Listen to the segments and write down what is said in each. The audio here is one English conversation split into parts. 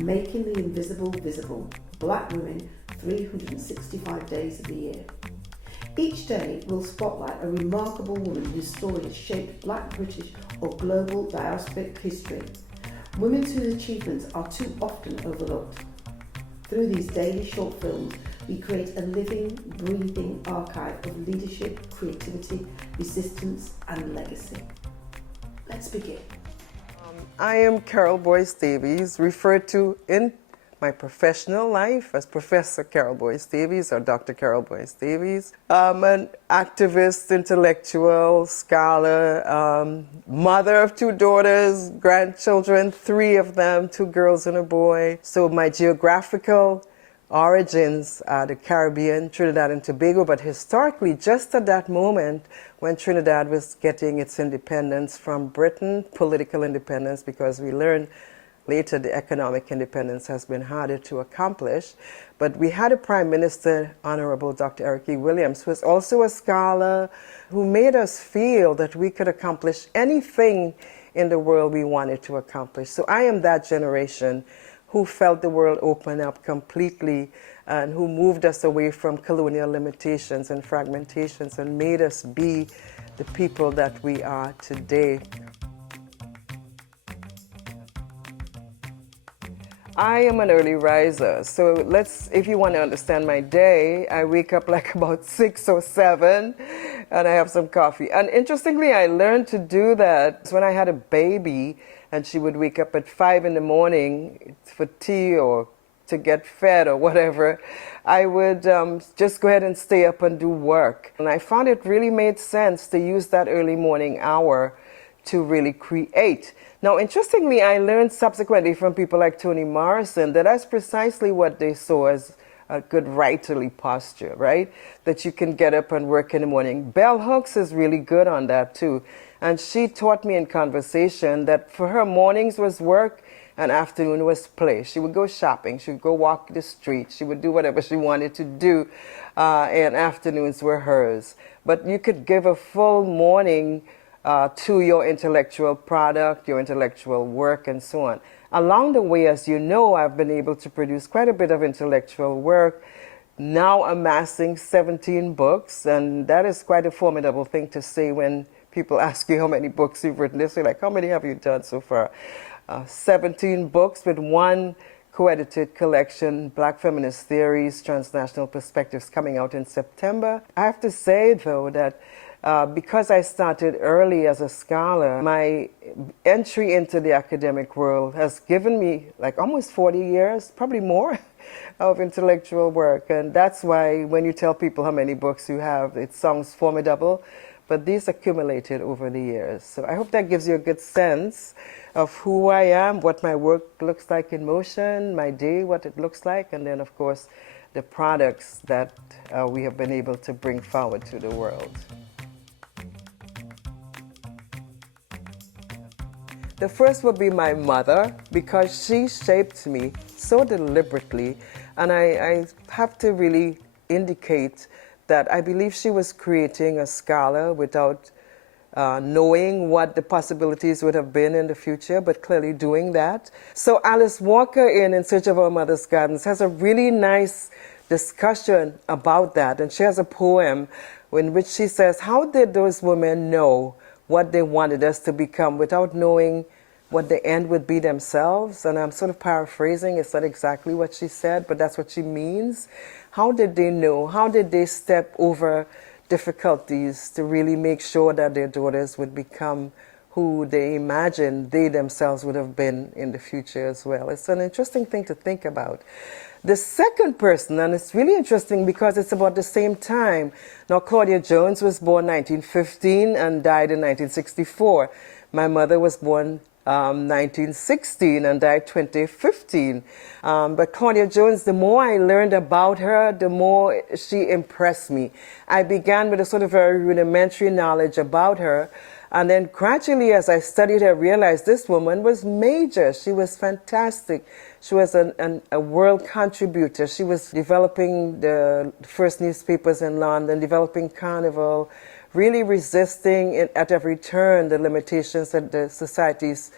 Making the Invisible Visible, Black Women 365 Days of the Year. Each day will spotlight a remarkable woman whose story has shaped Black, British or global diasporic history. Women whose achievements are too often overlooked. Through these daily short films, we create a living, breathing archive of leadership, creativity, resistance and legacy. Let's begin. I am Carole Boyce Davies, referred to in my professional life as Professor Carole Boyce Davies or Dr. Carole Boyce Davies. I'm an activist, intellectual, scholar, mother of 2 daughters, grandchildren, 3 of them, 2 girls and a boy. So my geographical origins are the Caribbean, Trinidad and Tobago, but historically, just at that moment when Trinidad was getting its independence from Britain, political independence, because we learned later the economic independence has been harder to accomplish. But we had a Prime Minister, Honorable Dr. Eric E. Williams, who was also a scholar, who made us feel that we could accomplish anything in the world we wanted to accomplish. So I am that generation who felt the world open up completely and who moved us away from colonial limitations and fragmentations and made us be the people that we are today. I am an early riser, so if you want to understand my day, I wake up like about 6 or 7 and I have some coffee. And interestingly, I learned to do that when I had a baby and she would wake up at 5 in the morning for tea or to get fed or whatever. I would just go ahead and stay up and do work. And I found it really made sense to use that early morning hour to really create. Now, interestingly, I learned subsequently from people like Toni Morrison that that's precisely what they saw as a good writerly posture, right? That you can get up and work in the morning. Bell Hooks is really good on that too. And she taught me in conversation that for her, mornings was work and afternoon was play. She would go shopping, she would go walk the street, she would do whatever she wanted to do, and afternoons were hers. But you could give a full morning to your intellectual product, your intellectual work, and so on. Along the way, as you know, I've been able to produce quite a bit of intellectual work, now amassing 17 books, and that is quite a formidable thing to say when people ask you how many books you've written. They say, like, how many have you done so far? 17 books with 1 co-edited collection, Black Feminist Theories, Transnational Perspectives, coming out in September. I have to say, though, that because I started early as a scholar, my entry into the academic world has given me like almost 40 years, probably more, of intellectual work. And that's why when you tell people how many books you have, it sounds formidable, but these accumulated over the years. So I hope that gives you a good sense of who I am, what my work looks like in motion, my day, what it looks like, and then of course the products that we have been able to bring forward to the world. The first would be my mother, because she shaped me so deliberately, and I have to really indicate that I believe she was creating a scholar without knowing what the possibilities would have been in the future, but clearly doing that. So Alice Walker in Search of Our Mother's Gardens has a really nice discussion about that, and she has a poem in which she says, how did those women know what they wanted us to become without knowing what the end would be themselves? And I'm sort of paraphrasing, it's not exactly what she said, but that's what she means. How did they know? How did they step over difficulties to really make sure that their daughters would become who they imagined they themselves would have been in the future as well? It's an interesting thing to think about. The second person, and it's really interesting because it's about the same time. Now, Claudia Jones was born 1915 and died in 1964. My mother was born 1916 and died 2015. But Claudia Jones, the more I learned about her, the more she impressed me. I began with a sort of very rudimentary knowledge about her, and then gradually as I studied her, I realized this woman was major. She was fantastic. She was a world contributor. She was developing the first newspapers in London, developing Carnival, really resisting at every turn the limitations that the societies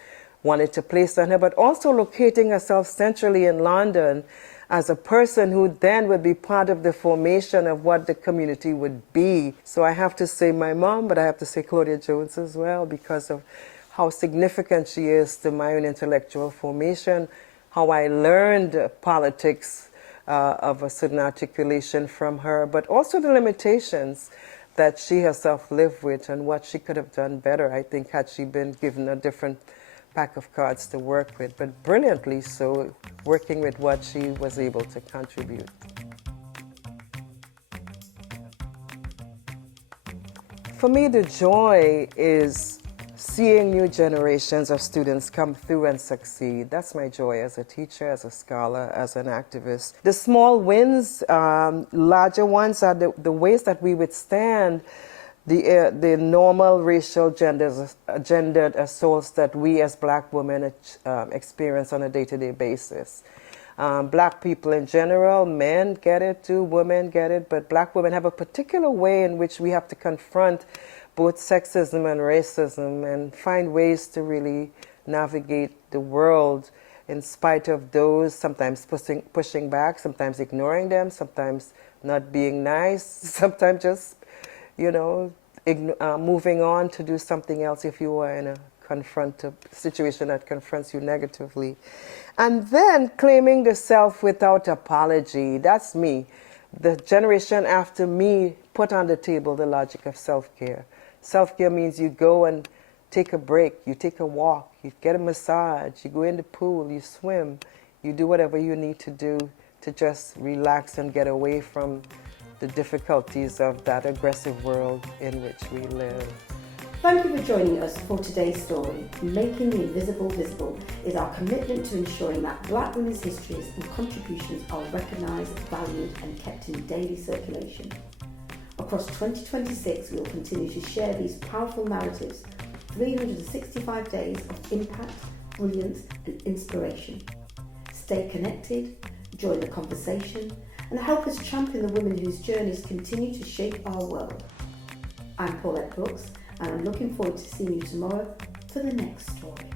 wanted to place on her, but also locating herself centrally in London as a person who then would be part of the formation of what the community would be. So I have to say my mom, but I have to say Claudia Jones as well, because of how significant she is to my own intellectual formation, how I learned politics of a certain articulation from her, but also the limitations that she herself lived with and what she could have done better, I think, had she been given a different pack of cards to work with, but brilliantly so, working with what she was able to contribute. For me, the joy is seeing new generations of students come through and succeed. That's my joy as a teacher, as a scholar, as an activist. The small wins, larger ones, are the ways that we withstand the normal racial gendered assaults that we as Black women experience on a day-to-day basis. Black people in general, men get it too, women get it, but Black women have a particular way in which we have to confront both sexism and racism and find ways to really navigate the world in spite of those sometimes pushing back, sometimes ignoring them, sometimes not being nice, sometimes just moving on to do something else if you are in a situation that confronts you negatively. And then claiming the self without apology. That's me. The generation after me put on the table the logic of self-care. Self-care means you go and take a break, you take a walk, you get a massage, you go in the pool, you swim, you do whatever you need to do to just relax and get away from the difficulties of that aggressive world in which we live. Thank you for joining us for today's story. Making the Invisible Visible is our commitment to ensuring that Black women's histories and contributions are recognised, valued and kept in daily circulation. Across 2026, we will continue to share these powerful narratives, 365 days of impact, brilliance and inspiration. Stay connected, join the conversation and help us champion the women whose journeys continue to shape our world. I'm Paulette Brooks and I'm looking forward to seeing you tomorrow for the next story.